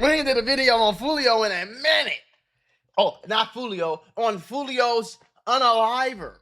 We ain't did a video on Foolio in a minute. Oh, not Foolio, on Foolio's unalivers.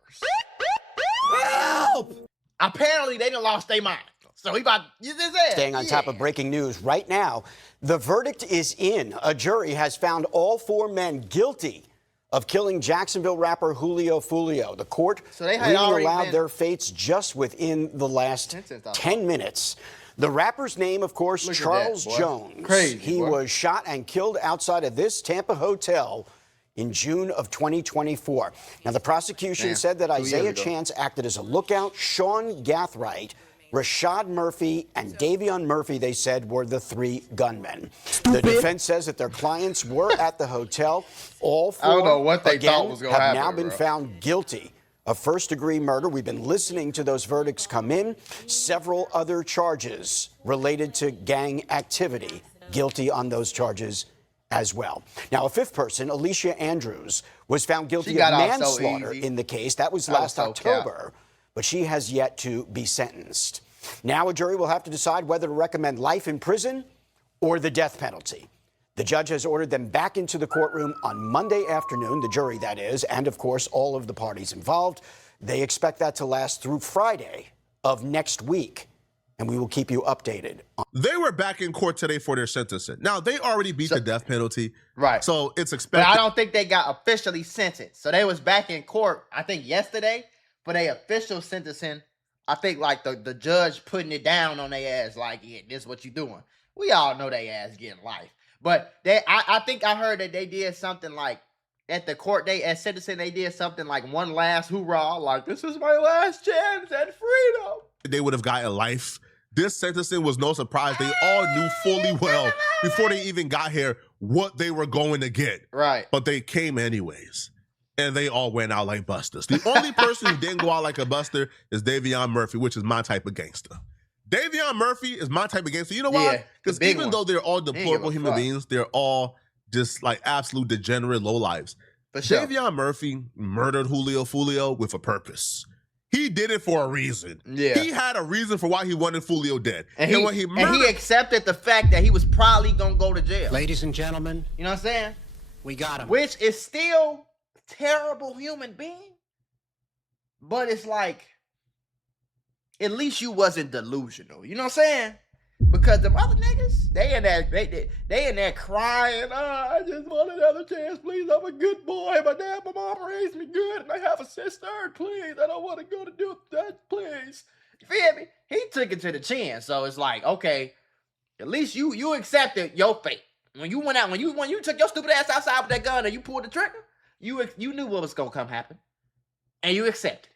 Help! Apparently, they done lost their mind. So he about, you just said. Staying on top of breaking news right now, the verdict is in. A jury has found all 4 men guilty of killing Jacksonville rapper Julio Foolio. The court really allowed their fates just within the last 10 minutes. The rapper's name, of course, Charles Jones. Crazy, he was shot and killed outside of this Tampa hotel in June of 2024. Now, the prosecution said that Isaiah Chance acted as a lookout. Sean Gathright, Rashad Murphy, and Davion Murphy, they said, were the 3 gunmen. The defense says that their clients were at the hotel. All 4, I don't know what they thought was again, gonna have happen, now been found guilty of first-degree murder. We've been listening to those verdicts come in. Several other charges related to gang activity, guilty on those charges as well. Now, a 5th person, Alicia Andrews, was found guilty of manslaughter in the case. That was last October, but she has yet to be sentenced. Now a jury will have to decide whether to recommend life in prison or the death penalty. The judge has ordered them back into the courtroom on Monday afternoon, the jury that is, and of course all of the parties involved. They expect that to last through Friday of next week, and we will keep you updated. They were back in court today for their sentencing. Now, they already beat the death penalty. Right. So it's expected. But I don't think they got officially sentenced. So they was back in court, I think yesterday, for their official sentencing. I think like the judge putting it down on their ass like, yeah, this is what you doing. We all know they ass getting life. But I think I heard that they did something like at the court day at sentencing, they did something like one last hoorah, like this is my last chance at freedom. They would have gotten life. This sentencing was no surprise. They all knew fully well before they even got here what they were going to get. Right. But they came anyways. And they all went out like busters. The only person who didn't go out like a buster is Davion Murphy, which is my type of gangster. Davion Murphy is my type of gangster. You know why? Because even though they're all deplorable human beings, they're all just like absolute degenerate lowlives. Sure. Davion Murphy murdered Julio Foolio with a purpose. He did it for a reason. Yeah. He had a reason for why he wanted Foolio dead. And when he murdered, he accepted the fact that he was probably going to go to jail. Ladies and gentlemen, you know what I'm saying? we got him. Which is still terrible human being. But it's like, at least you wasn't delusional. You know what I'm saying? Because the other niggas, they in there crying, I just want another chance, please. I'm a good boy. My dad, my mom raised me good, and I have a sister. Please, I don't want to go to do that, please. You feel me? He took it to the chin. So it's like, okay, at least you accepted your fate. When you went out, when you took your stupid ass outside with that gun and you pulled the trigger, you knew what was gonna come happen. And you accepted.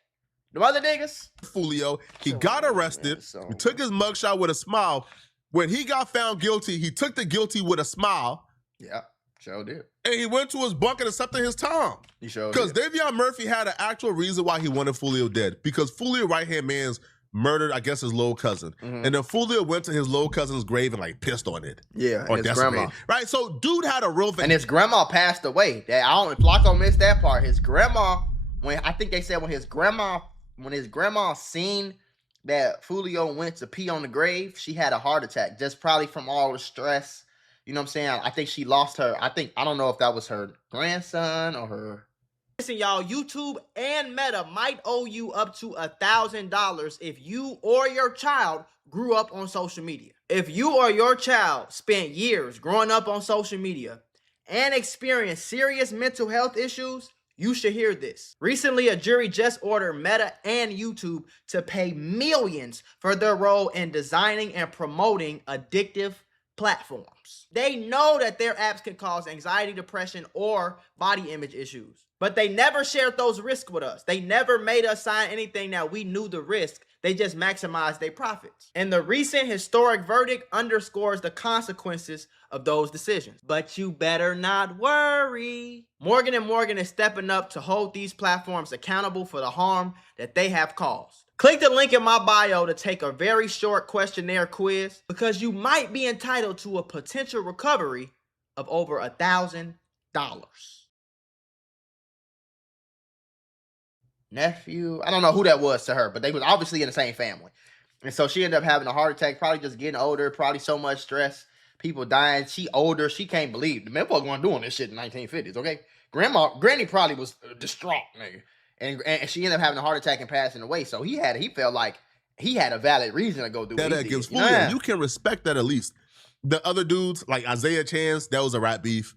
The other niggas, Foolio, he got arrested. He took his mugshot with a smile. When he got found guilty, he took the guilty with a smile. Yeah, sure did. And he went to his bunk and accepted his time. He sure Because did. Davion Murphy had an actual reason why he wanted Foolio dead. Because Foolio, right-hand man's murdered, I guess, his little cousin. And then Foolio went to his little cousin's grave and like pissed on it. Yeah, or his grandma. Right? So dude had a real... And his grandma passed away. Flacco missed that part. His grandma, I think they said when his grandma seen that Foolio went to pee on the grave, she had a heart attack, just probably from all the stress. You know what I'm saying? I think she lost her, I don't know if that was her grandson or her. Listen, y'all, YouTube and Meta might owe you up to $1,000 if you or your child grew up on social media. If you or your child spent years growing up on social media and experienced serious mental health issues, you should hear this. Recently, a jury just ordered Meta and YouTube to pay millions for their role in designing and promoting addictive platforms. They know that their apps can cause anxiety, depression, or body image issues, but they never shared those risks with us. They never made us sign anything that we knew the risk. They just maximized their profits. And the recent historic verdict underscores the consequences of those decisions. But you better not worry. Morgan & Morgan is stepping up to hold these platforms accountable for the harm that they have caused. Click the link in my bio to take a very short questionnaire quiz because you might be entitled to a potential recovery of over $1,000. Nephew, I don't know who that was to her, but they was obviously in the same family. And so she ended up having a heart attack, probably just getting older, probably so much stress. people dying. She older. She can't believe the men weren't doing this shit in the 1950s. Okay, Granny probably was distraught, nigga, and she ended up having a heart attack and passing away. So he felt like he had a valid reason to go do what he against did. Foolio. You can respect that at least. The other dudes like Isaiah Chance, that was a rap beef.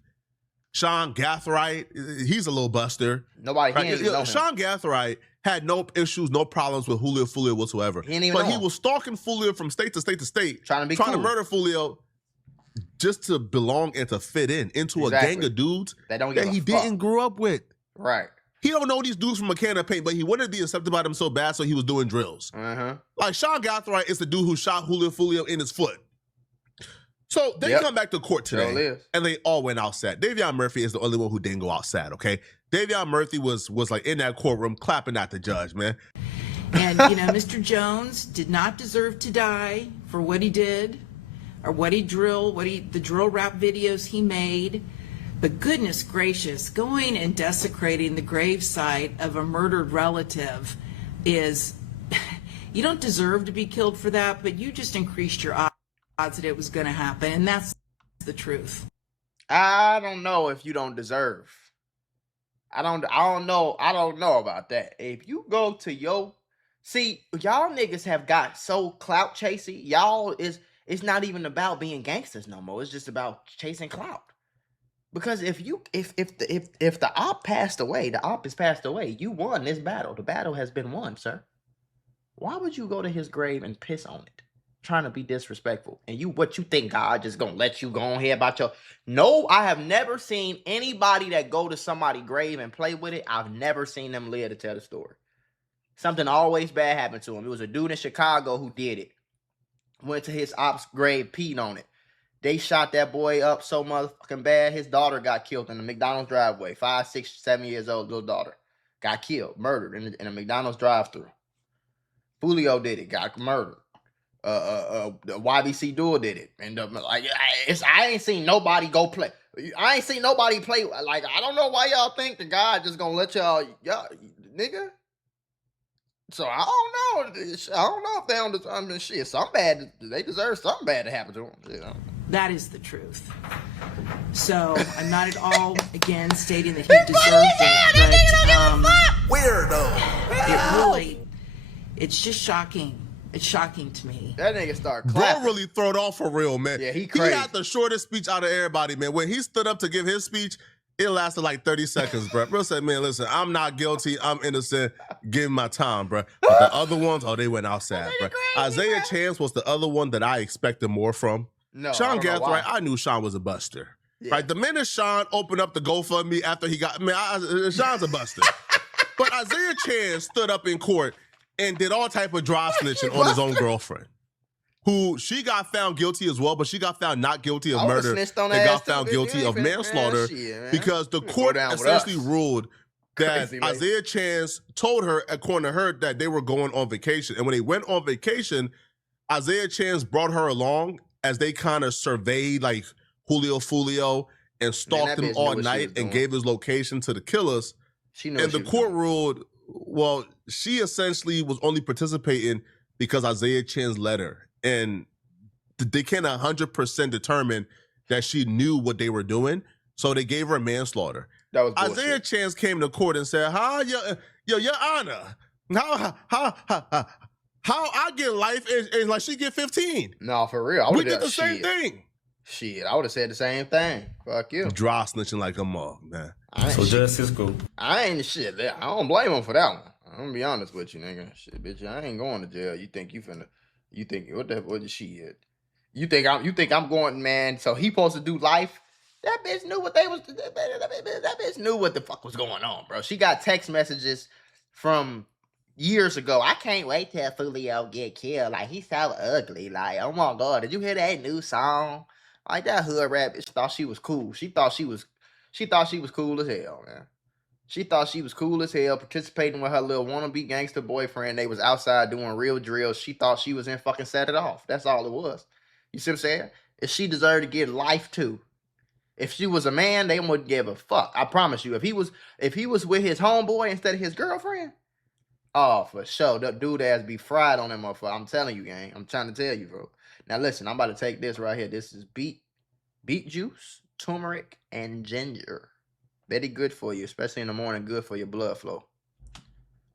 Sean Gathright, he's a little buster. Nobody Sean Gathright had no issues, no problems with Foolio whatsoever. He was stalking Foolio from state to state to state, trying to murder Foolio just to belong and to fit into a gang of dudes that he didn't grow up with. Right. He don't know these dudes from a can of paint, but he wanted to be accepted by them so bad, so he was doing drills. Like Sean Gathright is the dude who shot Foolio in his foot. So they come back to court today, and they all went out sad. Davion Murphy is the only one who didn't go out sad, okay? Davion Murphy was like in that courtroom clapping at the judge, man. And, Mr. Jones did not deserve to die for what he did or what he drilled, the drill rap videos he made. But goodness gracious, going and desecrating the gravesite of a murdered relative is, you don't deserve to be killed for that, but you just increased your odds that it was going to happen, and that's the truth. I don't know if you don't deserve. I don't know about that. If you go to y'all niggas have got so clout chasing. It's not even about being gangsters no more. It's just about chasing clout. Because if the op passed away, the op has passed away. You won this battle. The battle has been won, sir. Why would you go to his grave and piss on it? Trying to be disrespectful. And what you think God just gonna let you go on here about your... No, I have never seen anybody that go to somebody's grave and play with it. I've never seen them live to tell the story. Something always bad happened to him. It was a dude in Chicago who did it. Went to his op's grave, peed on it. They shot that boy up so motherfucking bad, his daughter got killed in the McDonald's driveway. 5, 6, 7 years old little daughter. Got killed, murdered in a McDonald's drive-thru. Foolio did it, got murdered. The YBC Duel did it. And I ain't seen nobody go play. I ain't seen nobody play. Like, I don't know why y'all think the God just gonna let y'all nigga. So I don't know if they don't deserve shit. They deserve something bad to happen to them. That is the truth. So I'm not at all again stating that he deserves it, but weirdo. It's just shocking. It's shocking to me. That nigga started clapping. Bro really thrown off for real, man. Yeah, he crazy. He had the shortest speech out of everybody, man. When he stood up to give his speech, it lasted like 30 seconds, bro. Bro said, man, listen, I'm not guilty. I'm innocent. Give me my time, bro. But the other ones, they went outside, bro. Isaiah Chance was the other one that I expected more from. No, Sean Gathright, I knew Sean was a buster. Yeah. Right? The minute Sean opened up the GoFundMe after he got, Sean's a buster. But Isaiah Chance stood up in court and did all type of dry snitching on his own girlfriend, who she got found guilty as well, but she got found not guilty of murder. They got found guilty of manslaughter because the court essentially ruled that Isaiah Chance told her, according to her, that they were going on vacation. And when they went on vacation, Isaiah Chance brought her along as they kind of surveyed like Foolio and stalked him all night and gave his location to the killers. And the court ruled, well, she essentially was only participating because Isaiah Chance let her. And they can't 100% determine that she knew what they were doing. So they gave her manslaughter. That was bullshit. Isaiah Chance came to court and said, your honor, how I get life and like she get 15. No, for real. We did the same thing. Shit, I would have said the same thing. Fuck you. Dry snitching like a mug, man. So justice go. I ain't shit. I don't blame him for that one. I'm gonna be honest with you, nigga. Shit, bitch, I ain't going to jail. You think what is she at? You think I'm going, man? So he supposed to do life? That bitch knew what that bitch knew what the fuck was going on, bro. She got text messages from years ago. I can't wait till Foolio get killed. Like, he's so ugly. Like, oh my God, did you hear that new song? Like, that hood rap bitch thought she was cool. She thought she was cool as hell, man. She thought she was cool as hell, participating with her little wannabe gangster boyfriend. They was outside doing real drills. She thought she was in fucking Set It Off. That's all it was. You see what I'm saying? If she deserved to get life too. If she was a man, they wouldn't give a fuck. I promise you. If he was with his homeboy instead of his girlfriend, oh, for sure. That dude ass be fried on that motherfucker. I'm telling you, gang. I'm trying to tell you, bro. Now listen, I'm about to take this right here. This is beat. beet juice, turmeric, and ginger. Very good for you, especially in the morning. Good for your blood flow.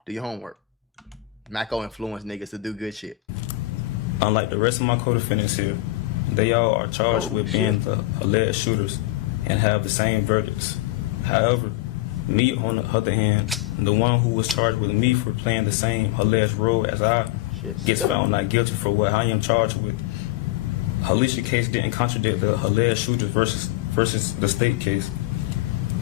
Do your homework. Maco influence niggas to do good shit. Unlike the rest of my co-defendants here, they all are charged with being the alleged shooters and have the same verdicts. However, me, on the other hand, the one who was charged with me for playing the same alleged role as I, gets found not guilty for what I am charged with. Alicia's case didn't contradict the alleged shooters versus the state case.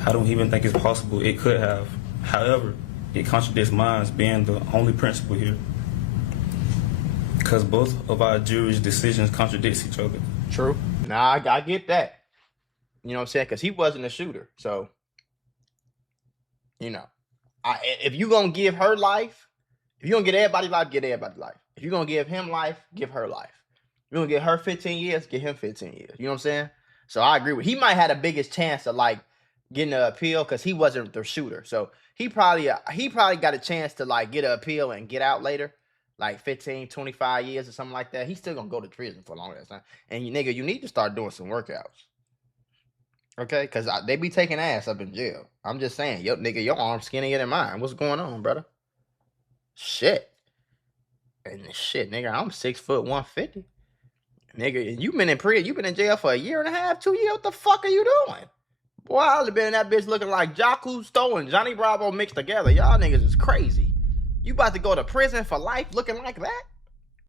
I don't even think it's possible it could have. However, it contradicts mine being the only principal here. Because both of our jury's decisions contradict each other. True. Nah, I get that. You know what I'm saying? Because he wasn't a shooter. So, you know, if you're going to give her life, if you're going to get everybody life, get everybody life. If you're going to give him life, give her life. If you're going to get her 15 years, give him 15 years. You know what I'm saying? So I agree with, he might have the biggest chance of like getting an appeal because he wasn't the shooter. So he probably got a chance to like get an appeal and get out later. Like 15, 25 years or something like that. He's still going to go to prison for a long time. And you need to start doing some workouts. Okay? Because they be taking ass up in jail. I'm just saying, yo, nigga, your arm's skinnier than mine. What's going on, brother? Shit. And shit, nigga, I'm 6 foot 150. Nigga, you been in prison, you been in jail for a year and a half, 2 years. What the fuck are you doing? Boy, I would have been in that bitch looking like Jacques Stowe and Johnny Bravo mixed together. Y'all niggas is crazy. You about to go to prison for life looking like that?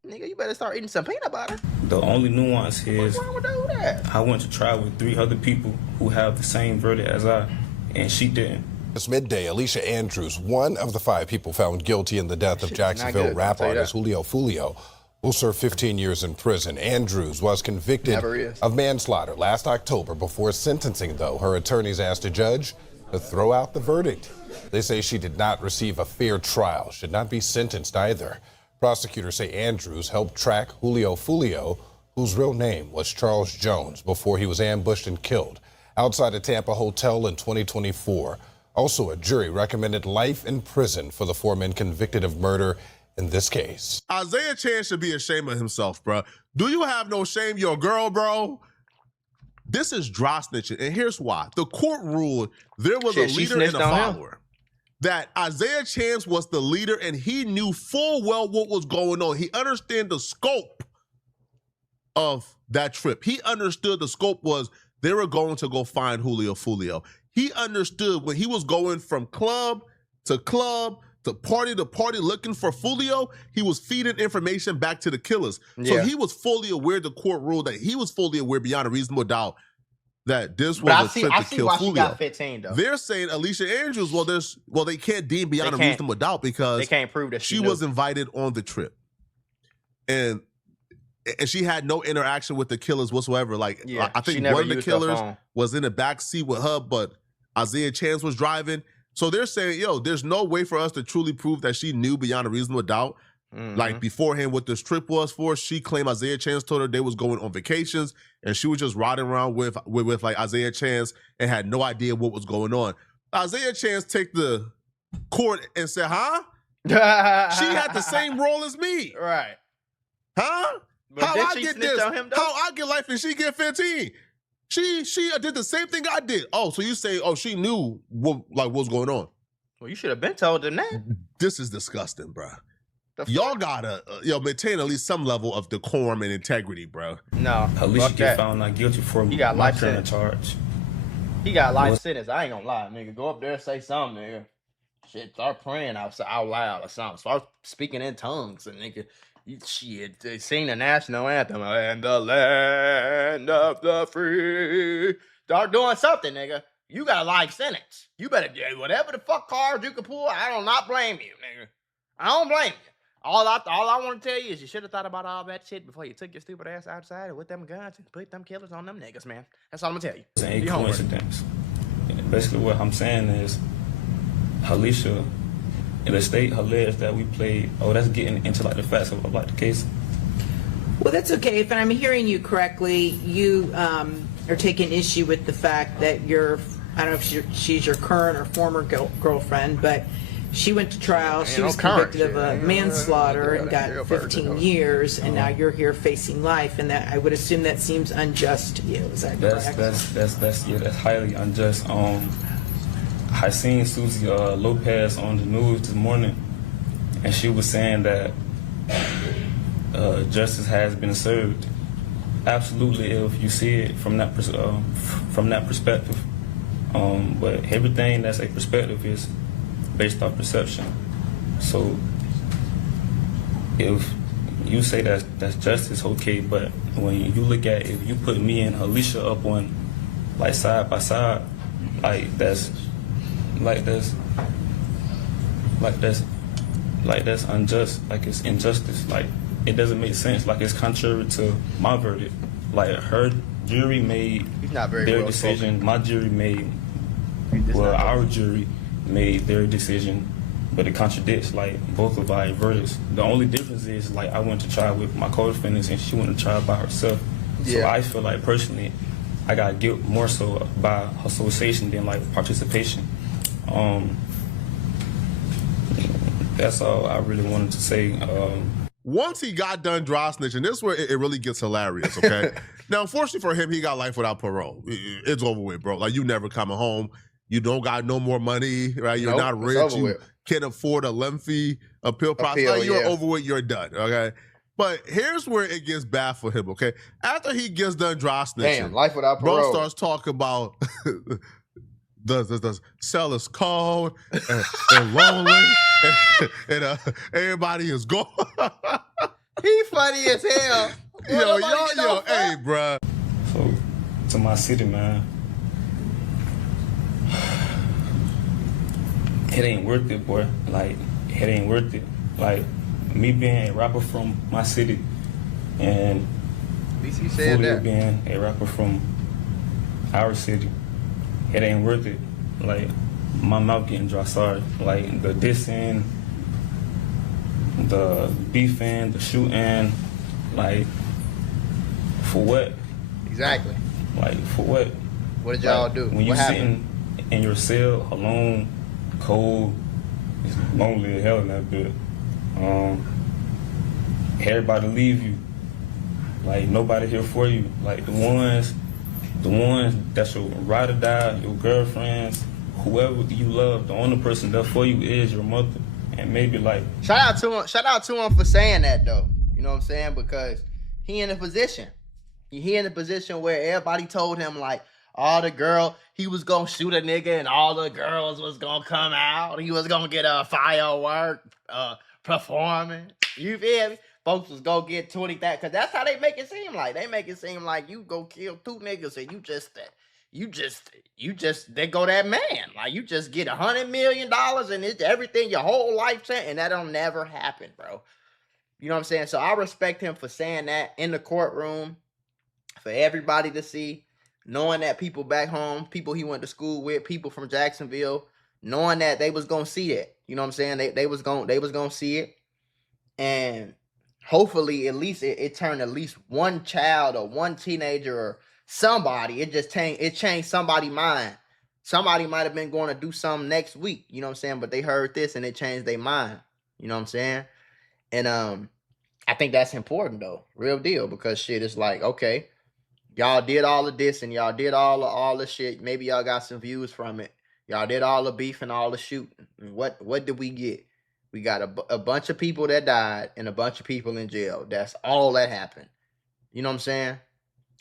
Nigga, you better start eating some peanut butter. The only nuance is what's wrong with that? I went to trial with 3 other people who have the same verdict as I, and she didn't. This midday, Alicia Andrews, one of the 5 people found guilty in the death of Jacksonville rap artist Julio Foolio, will serve 15 years in prison. Andrews was convicted of manslaughter last October. Before sentencing, though, her attorneys asked a judge to throw out the verdict. They say she did not receive a fair trial, should not be sentenced either. Prosecutors say Andrews helped track Julio Foolio, whose real name was Charles Jones, before he was ambushed and killed outside a Tampa hotel in 2024. Also, a jury recommended life in prison for the 4 men convicted of murder in this case. Isaiah Chan should be ashamed of himself, bro. Do you have no shame, your girl, bro? This is dry snitching, and here's why. The court ruled there was a leader and a follower. That Isaiah Chance was the leader, and he knew full well what was going on. He understood the scope of that trip. He understood the scope was they were going to go find Julio Foolio. He understood when he was going from club to party looking for Foolio, he was feeding information back to the killers. Yeah. So he was fully aware, the court ruled that he was fully aware beyond a reasonable doubt that this was a trip to kill Foolio. She got 15, though. They're saying Alicia Andrews, they can't deem beyond a reasonable doubt because they can't prove that she was invited on the trip. And she had no interaction with the killers whatsoever. Like, yeah, I think one of the killers was in the back seat with her, but Isaiah Chance was driving. So they're saying, yo, there's no way for us to truly prove that she knew beyond a reasonable doubt. Like beforehand what this trip was for. She claimed Isaiah Chance told her they was going on vacations and she was just riding around with like Isaiah Chance and had no idea what was going on. Isaiah Chance take the court and said, huh? She had the same role as me. Right. Huh? But how I get this? How I get life and she get 15? She did the same thing I did. Oh, so you say, oh, she knew what was going on. Well, you should have been told them that. This is disgusting, bro. Y'all gotta maintain at least some level of decorum and integrity, bro. No, Alicia get found not guilty for he got life sentence charge. He got life sentence. I ain't gonna lie, nigga. Go up there and say something, nigga. Shit, start praying out loud or something. Start speaking in tongues, and nigga, shit, sing the national anthem and the land of the free. Start doing something, nigga. You got a life sentence. You better do whatever the fuck cards you can pull. I do not blame you, nigga. I don't blame you. All I want to tell you is you should have thought about all that shit before you took your stupid ass outside with them guns and put them killers on them niggas, man. That's all I'm gonna tell you. It's a coincidence. Basically, what I'm saying is, Alicia, in the state alleged that we played. Oh, that's getting into like the facts of like the case. Well, that's okay. If I'm hearing you correctly, you are taking issue with the fact that I don't know if she's your current or former girlfriend, but She went to trial. She was convicted of a manslaughter and got 15 years, and now you're here facing life. And that, I would assume, that seems unjust to you. Is that correct? That's highly unjust. I seen Susie Lopez on the news this morning, and she was saying that justice has been served. Absolutely, if you see it from that perspective. But everything that's a perspective is based off perception. So if you say that's justice, okay, but when you look at, if you put me and Alicia up on, like, side by side, that's unjust, like it's injustice, like it doesn't make sense, like it's contrary to my verdict. Like her jury made their decision, my jury made, well, our jury made their decision, but it contradicts like both of our verdicts. The only difference is, like, I went to trial with my co-defendants and she went to trial by herself. So I feel like personally I got guilt more so by association than like participation. That's all I really wanted to say. Once he got done dry snitching, this is where it really gets hilarious, okay? Now, unfortunately for him, he got life without parole. It's over with, bro. Like, you never coming home. You don't got no more money, right? You're not rich. You can't afford a lengthy appeal process. Like, you're over with. You're done, okay? But here's where it gets bad for him, okay? After he gets done dry snitching, life without parole. Bro starts talking about the cell is cold and lonely and everybody is gone. He funny as hell. Yo, hey, bruh. So, to my city, man, it ain't worth it, boy. Like, it ain't worth it. Like, me being a rapper from my city and Follio being a rapper from our city, it ain't worth it. Like, my mouth getting dry, sorry. Like, the dissing, the beefing, the shooting, like, for what? Exactly. Like, for what? What did y'all do? When you sitting in your cell alone, cold, it's lonely as hell in that bit. Everybody leave you. Like, nobody here for you. Like, the ones that's your ride or die, your girlfriends, whoever you love, the only person there for you is your mother. And maybe, like, shout out to him for saying that, though. You know what I'm saying? Because he in a position. He in a position where everybody told him, like, he was gonna shoot a nigga and all the girls was gonna come out. He was gonna get a firework performance. You feel me? Folks was gonna get 20,000, because that's how they make it seem like. They make it seem like you go kill 2 niggas and they go that man. Like, you just get $100 million and it's everything your whole life changed, and that don't never happen, bro. You know what I'm saying? So I respect him for saying that in the courtroom for everybody to see, knowing that people back home, people he went to school with, people from Jacksonville, knowing that they was gonna see it. You know what I'm saying? They was gonna see it, and hopefully at least it turned at least one child or one teenager or somebody. It changed somebody's mind. Somebody might have been going to do something next week. You know what I'm saying? But they heard this and it changed their mind. You know what I'm saying? And I think that's important, though, real deal, because shit is like, okay, y'all did all of this and y'all did all the shit. Maybe y'all got some views from it. Y'all did all the beef and all the shooting. And what did we get? We got a bunch of people that died and a bunch of people in jail. That's all that happened. You know what I'm saying?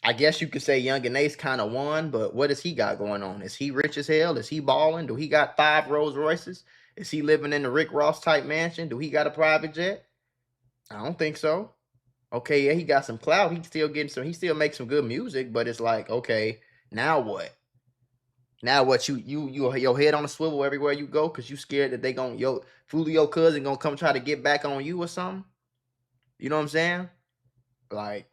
I guess you could say Young and Ace kind of won, but what does he got going on? Is he rich as hell? Is he balling? Do he got 5 Rolls Royces? Is he living in the Rick Ross type mansion? Do he got a private jet? I don't think so. Okay, yeah, he got some clout. He still makes some good music, but it's like, okay, now what? Now what? You your head on a swivel everywhere you go because you scared that your Foolio cousin gonna come try to get back on you or something? You know what I'm saying? Like,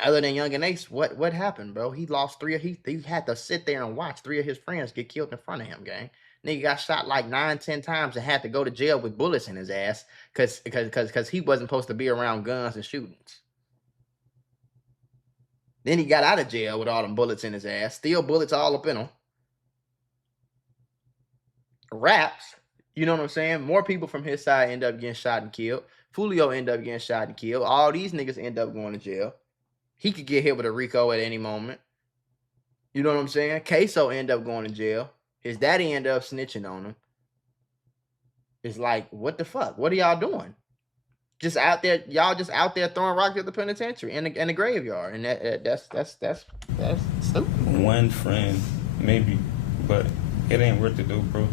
other than Young and Ace, what happened, bro? He lost 3 of he had to sit there and watch 3 of his friends get killed in front of him, gang. Nigga got shot like 9-10 times and had to go to jail with bullets in his ass because he wasn't supposed to be around guns and shootings. Then he got out of jail with all them bullets in his ass. Still bullets all up in him. raps, you know what I'm saying? More people from his side end up getting shot and killed. Foolio end up getting shot and killed. All these niggas end up going to jail. He could get hit with a RICO at any moment. You know what I'm saying? Queso end up going to jail. His daddy end up snitching on him. It's like, what the fuck? What are y'all doing? Just out there, y'all just out there throwing rocks at the penitentiary and the graveyard, and that's stupid. One friend, maybe, but it ain't worth it though, bro.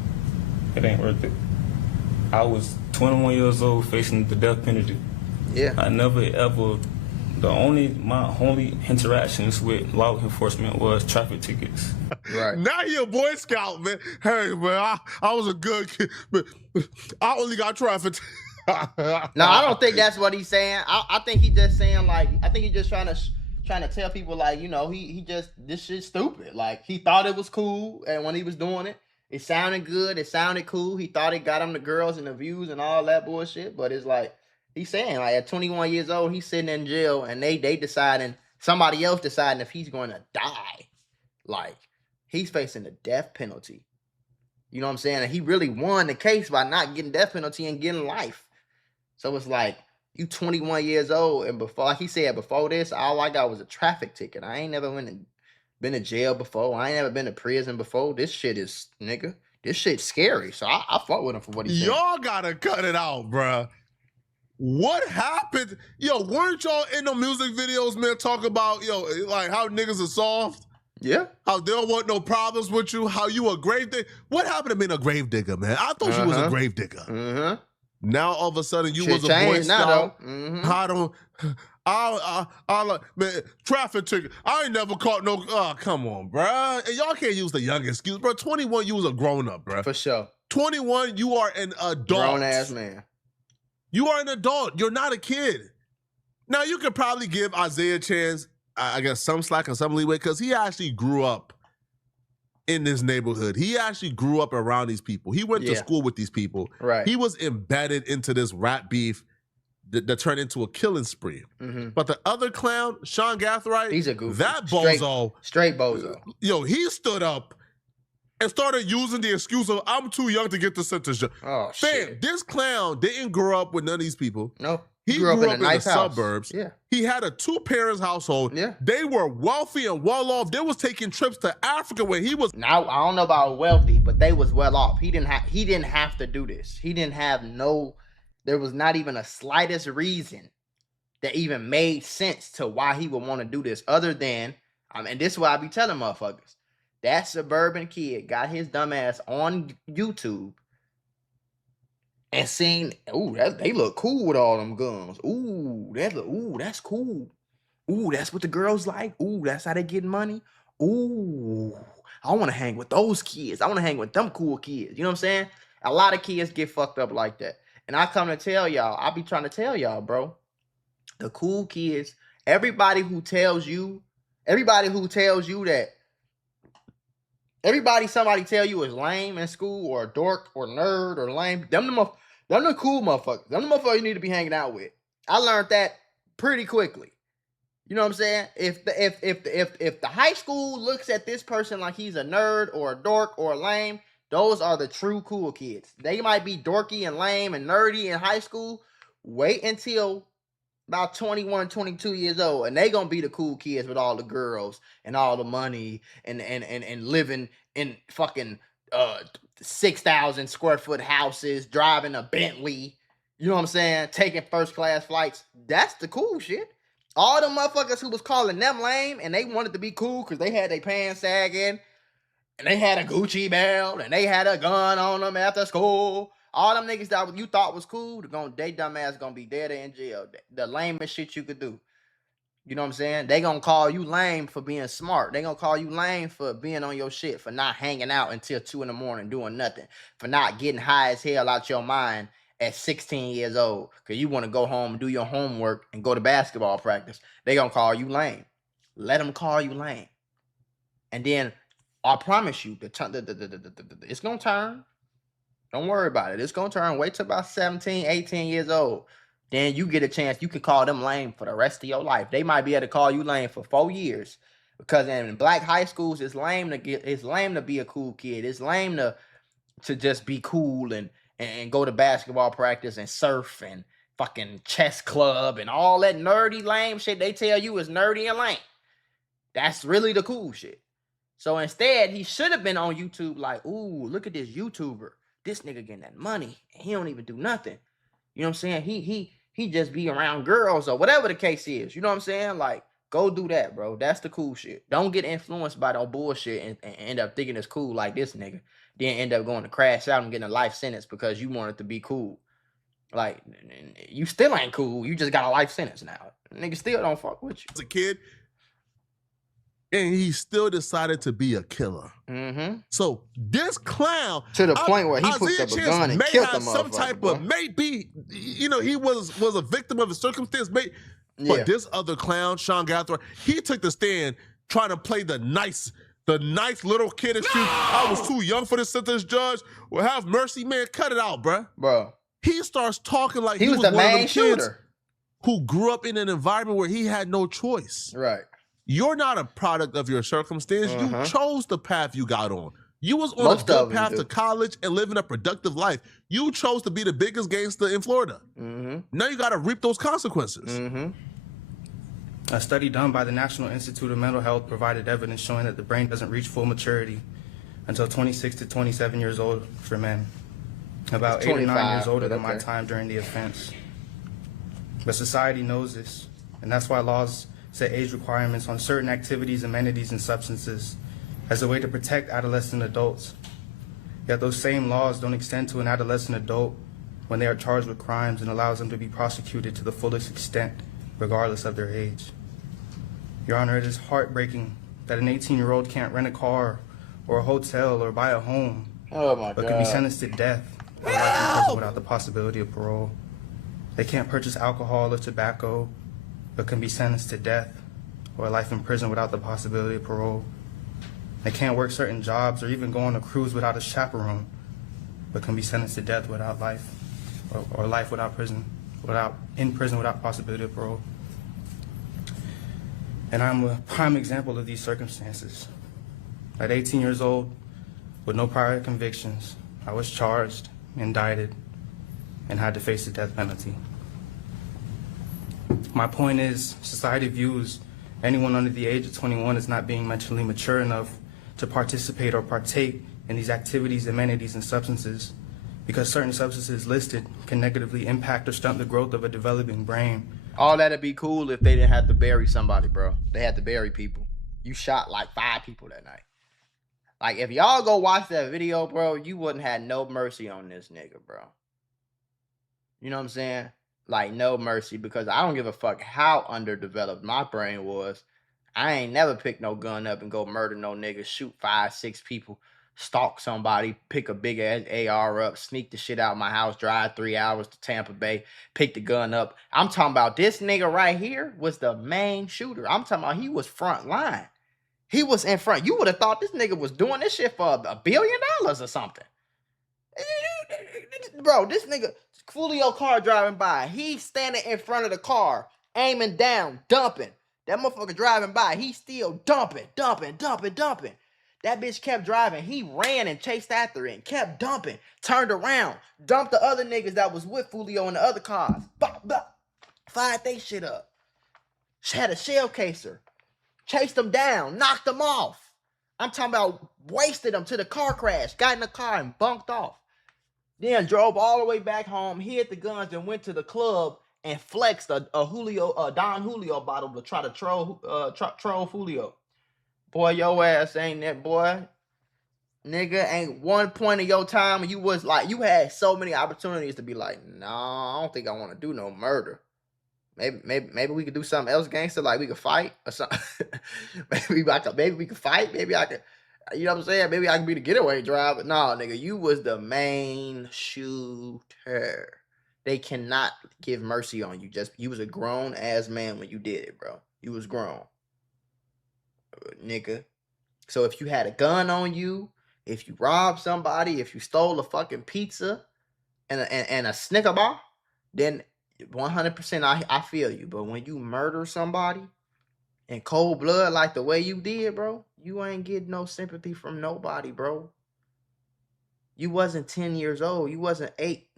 It ain't worth it. I was 21 years old facing the death penalty. Yeah. I never ever. My only interactions with law enforcement was traffic tickets. Right. Now you're a Boy Scout, man. Hey, man, I was a good kid, but I only got traffic. No, I don't think that's what he's saying. I think he's just saying, like, I think he's just trying to tell people, like, you know, he just, this shit's stupid. Like, he thought it was cool, and when he was doing it, it sounded good, it sounded cool. He thought it got him the girls and the views and all that bullshit, but it's like, he's saying, like, at 21 years old, he's sitting in jail, and they deciding, somebody else deciding if he's going to die. Like, he's facing the death penalty. You know what I'm saying? And he really won the case by not getting death penalty and getting life. So it's like, you 21 years old, and before, like he said, before this, all I got was a traffic ticket. I ain't never been to jail before. I ain't never been to prison before. This shit is, nigga, this shit's scary. So I fought with him for what he said. Y'all gotta cut it out, bruh. What happened? Yo, weren't y'all in the music videos, man, talk about, yo, like how niggas are soft? Yeah. How they don't want no problems with you, how you a grave digger. What happened to being a grave digger, man? I thought you was a grave digger. Mm-hmm. Now all of a sudden you Shit was a Boy Scout. I like, man, traffic ticket. I ain't never caught no, come on, bruh. And y'all can't use the young excuse, bro. 21, you was a grown up, bruh. For sure. 21, you are an adult. Grown ass man. You are an adult. You're not a kid. Now, you could probably give Isaiah a chance, I guess, some slack and some leeway, because he actually grew up in this neighborhood. He actually grew up around these people. He went to school with these people. Right. He was embedded into this rap beef that turned into a killing spree. Mm-hmm. But the other clown, Sean Gathright, he's a goofy. that bozo. Straight bozo. Yo, he stood up and started using the excuse of, I'm too young to get the sentence. Oh, shit. This clown didn't grow up with none of these people. No. He grew up in the nice suburbs. Yeah. He had a two-parents household. Yeah. They were wealthy and well-off. They was taking trips to Africa when he was... Now, I don't know about wealthy, but they was well off. He didn't have to do this. He didn't have there was not even a slightest reason that even made sense to why he would want to do this, other than, and this is why I be telling motherfuckers, that suburban kid got his dumb ass on YouTube and seen, they look cool with all them guns. That's cool. Ooh, that's what the girls like. Ooh, that's how they getting money. Ooh, I want to hang with those kids. I want to hang with them cool kids. You know what I'm saying? A lot of kids get fucked up like that. And I come to tell y'all, I be trying to tell y'all, bro, the cool kids, everybody somebody tell you is lame in school or a dork or nerd or lame, them the cool motherfuckers. Them the motherfuckers you need to be hanging out with. I learned that pretty quickly. You know what I'm saying? If the high school looks at this person like he's a nerd or a dork or a lame, those are the true cool kids. They might be dorky and lame and nerdy in high school. Wait until about 21, 22 years old, and they gonna be the cool kids with all the girls and all the money and living in fucking 6,000 square foot houses, driving a Bentley. You know what I'm saying? Taking first class flights. That's the cool shit. All the motherfuckers who was calling them lame and they wanted to be cool because they had their pants sagging and they had a Gucci belt and they had a gun on them after school. All them niggas that you thought was cool, they dumb ass gonna be dead or in jail. The lamest shit you could do. You know what I'm saying? They gonna call you lame for being smart. They gonna call you lame for being on your shit, for not hanging out until 2 a.m. doing nothing, for not getting high as hell out your mind at 16 years old because you want to go home and do your homework and go to basketball practice. They gonna call you lame. Let them call you lame. And then I promise you, it's gonna turn. Don't worry about it. It's gonna turn. Wait till about 17, 18 years old. Then you get a chance. You can call them lame for the rest of your life. They might be able to call you lame for 4 years. Because in black high schools, it's lame to be a cool kid. It's lame to to just be cool and go to basketball practice and surf and fucking chess club and all that nerdy lame shit they tell you is nerdy and lame. That's really the cool shit. So instead, he should have been on YouTube like, ooh, look at this YouTuber. This nigga getting that money and he don't even do nothing. You know what I'm saying? He just be around girls or whatever the case is. You know what I'm saying? Like, go do that, bro. That's the cool shit. Don't get influenced by no bullshit and end up thinking it's cool like this nigga. Then end up going to crash out and getting a life sentence because you wanted to be cool. Like, you still ain't cool. You just got a life sentence now. Nigga still don't fuck with you. As a kid, and he still decided to be a killer. Mm-hmm. So this clown, to the point where he picked up a gun and killed the some type of maybe, you know, he was a victim of a circumstance. But this other clown, Sean Gathor, he took the stand trying to play the nice little kid and shoot. I was too young for this sentence, judge. Well, have mercy, man. Cut it out, bro. He starts talking like he was the main shooter who grew up in an environment where he had no choice. Right. You're not a product of your circumstance. You chose the path you got on. You was on a good path to college and living a productive life. You chose to be the biggest gangster in Florida. Now you got to reap those consequences. A study done by the National Institute of Mental Health provided evidence showing that the brain doesn't reach full maturity until 26 to 27 years old for men. About 8 or 9 years older than my time during the offense. But society knows this, and that's why laws set age requirements on certain activities, amenities, and substances as a way to protect adolescent adults. Yet those same laws don't extend to an adolescent adult when they are charged with crimes and allows them to be prosecuted to the fullest extent, regardless of their age. Your Honor, it is heartbreaking that an 18-year-old can't rent a car or a hotel or buy a home, but can be sentenced to death or life in prison without the possibility of parole. They can't purchase alcohol or tobacco, but can be sentenced to death or life in prison without the possibility of parole. They can't work certain jobs or even go on a cruise without a chaperone, but can be sentenced to death without life, or life without prison, in prison without possibility of parole. And I'm a prime example of these circumstances. At 18 years old, with no prior convictions, I was charged, indicted, and had to face the death penalty. My point is, society views anyone under the age of 21 as not being mentally mature enough to participate or partake in these activities, amenities, and substances because certain substances listed can negatively impact or stunt the growth of a developing brain. All that'd be cool if they didn't have to bury somebody, bro. They had to bury people. You shot like 5 people that night. Like, if y'all go watch that video, bro, you wouldn't have no mercy on this nigga, bro. You know what I'm saying? Like, no mercy, because I don't give a fuck how underdeveloped my brain was. I ain't never picked no gun up and go murder no nigga, shoot 5, 6 people, stalk somebody, pick a big ass AR up, sneak the shit out of my house, drive 3 hours to Tampa Bay, pick the gun up. I'm talking about this nigga right here was the main shooter. I'm talking about he was front line. He was in front. You would have thought this nigga was doing this shit for $1 billion or something. Bro, this nigga, Foolio car driving by. He's standing in front of the car, aiming down, dumping. That motherfucker driving by, he still dumping. That bitch kept driving. He ran and chased after it and kept dumping. Turned around, dumped the other niggas that was with Foolio in the other cars. Fired they shit up. Had a shell caser. Chased them down, knocked them off. I'm talking about wasted them to the car crash. Got in the car and bunked off. Then drove all the way back home, hid the guns, and went to the club and flexed a Don Julio bottle to try to troll Foolio. Boy, your ass ain't that, boy. Nigga, ain't one point of your time you was like, you had so many opportunities to be like, nah, I don't think I want to do no murder. Maybe we could do something else, gangster, like we could fight or something. maybe we could fight. Maybe I could, you know what I'm saying? Maybe I could be the getaway driver. No, nigga, you was the main shooter. They cannot give mercy on you. You was a grown ass man when you did it, bro. You was grown, nigga. So if you had a gun on you, if you robbed somebody, if you stole a fucking pizza and a Snicker bar, then 100% I feel you. But when you murder somebody in cold blood like the way you did, bro, you ain't getting no sympathy from nobody, bro. You wasn't 10 years old. You wasn't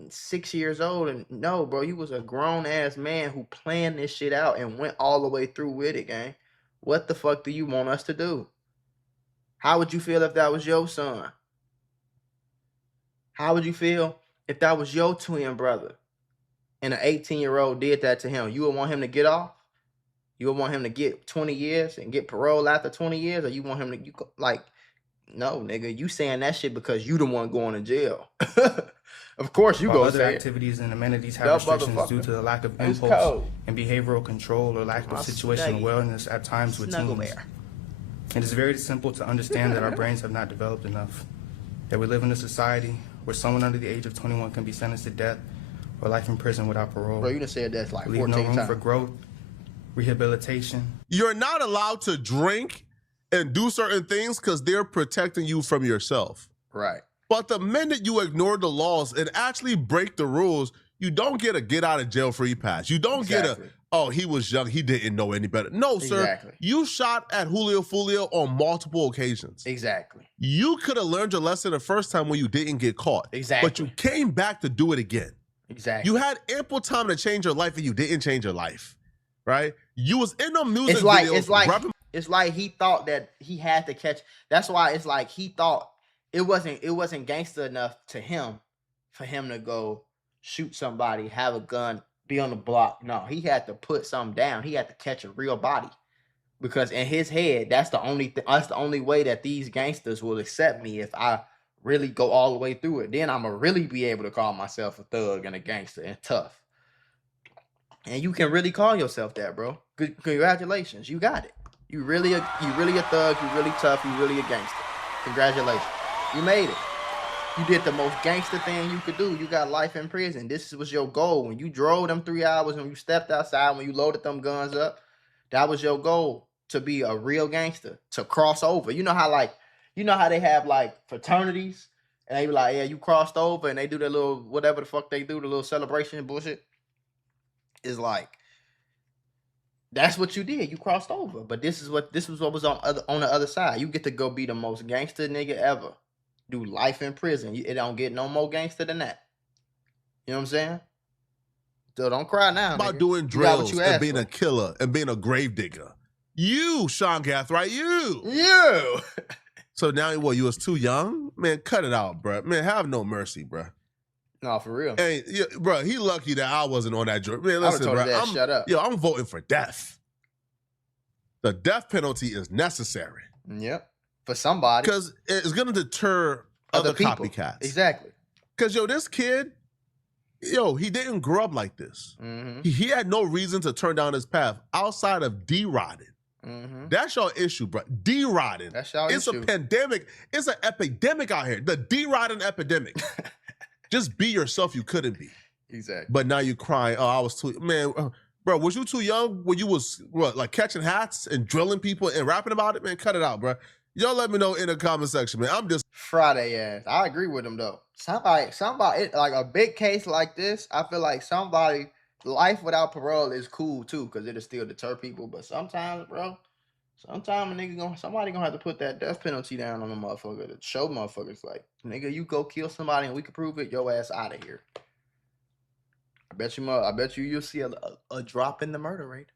6 years old. And no, bro, you was a grown-ass man who planned this shit out and went all the way through with it, gang. What the fuck do you want us to do? How would you feel if that was your son? How would you feel if that was your twin brother and an 18-year-old did that to him? You would want him to get off? You would want him to get 20 years and get parole after 20 years? Or you want him to, like, no, nigga, you saying that shit because you the one going to jail. Of course you go say other activities and amenities have restrictions due to the lack of impulse and behavioral control or lack of situational awareness at times with teens. It is very simple to understand that our brains have not developed enough. That we live in a society where someone under the age of 21 can be sentenced to death or life in prison without parole. Bro, you done said that's like 14 times. Leave no room times. for growth, rehabilitation. You're not allowed to drink and do certain things because they're protecting you from yourself. Right. But the minute you ignore the laws and actually break the rules, you don't get a get out of jail free pass. You don't get a, oh, he was young, he didn't know any better. No, sir. You shot at Julio Foolio on multiple occasions. Exactly. You could have learned your lesson the first time when you didn't get caught. Exactly. But you came back to do it again. Exactly. You had ample time to change your life and you didn't change your life. Right? You was in the music videos. It's like he thought that he had to catch. That's why it's like he thought it wasn't gangster enough to him for him to go shoot somebody, have a gun, be on the block. No, he had to put something down. He had to catch a real body. Because in his head, that's the only way that these gangsters will accept me if I really go all the way through it. Then I'm gonna really be able to call myself a thug and a gangster and tough. And you can really call yourself that, bro. Congratulations, you got it. You really a thug, you really tough, you really a gangster. Congratulations. You made it. You did the most gangster thing you could do. You got life in prison. This was your goal. When you drove them 3 hours, when you stepped outside, when you loaded them guns up, that was your goal, to be a real gangster, to cross over. You know how they have like fraternities and they be like, yeah, you crossed over, and they do their little whatever the fuck they do, the little celebration bullshit. Is like, that's what you did. You crossed over. But this was what was on the other side. You get to go be the most gangster nigga ever. Do life in prison. It don't get no more gangster than that. You know what I'm saying? So don't cry now. About nigga. Doing drills and being a killer and being a grave digger. You, Sean Gath, right? You. So now you was too young? Man, cut it out, bro. Man, have no mercy, bro. No, for real. Hey, yeah, bro, he lucky that I wasn't on that joint. Man, listen, bro. Shut up. Yo, I'm voting for death. The death penalty is necessary. Yep. For somebody. Because it's going to deter other copycats. Exactly. Because, this kid, he didn't grow up like this. Mm-hmm. He had no reason to turn down his path outside of D-rodding. Mm-hmm. That's your issue, bro. D-rodding. That's your issue. It's a pandemic. It's an epidemic out here. The D-rodding epidemic. Just be yourself. You couldn't be. Exactly. But now you crying. Oh, I was too, man. Bro, was you too young when you was like catching hats and drilling people and rapping about it? Man, cut it out, bro. Y'all let me know in the comment section, man. I'm just Friday ass. I agree with him though. Somebody, like a big case like this, I feel like life without parole is cool too, because it'll still deter people. But sometimes, bro, somebody gonna have to put that death penalty down on a motherfucker to show motherfuckers like, nigga, you go kill somebody and we can prove it, your ass out of here. I bet you'll see a drop in the murder rate.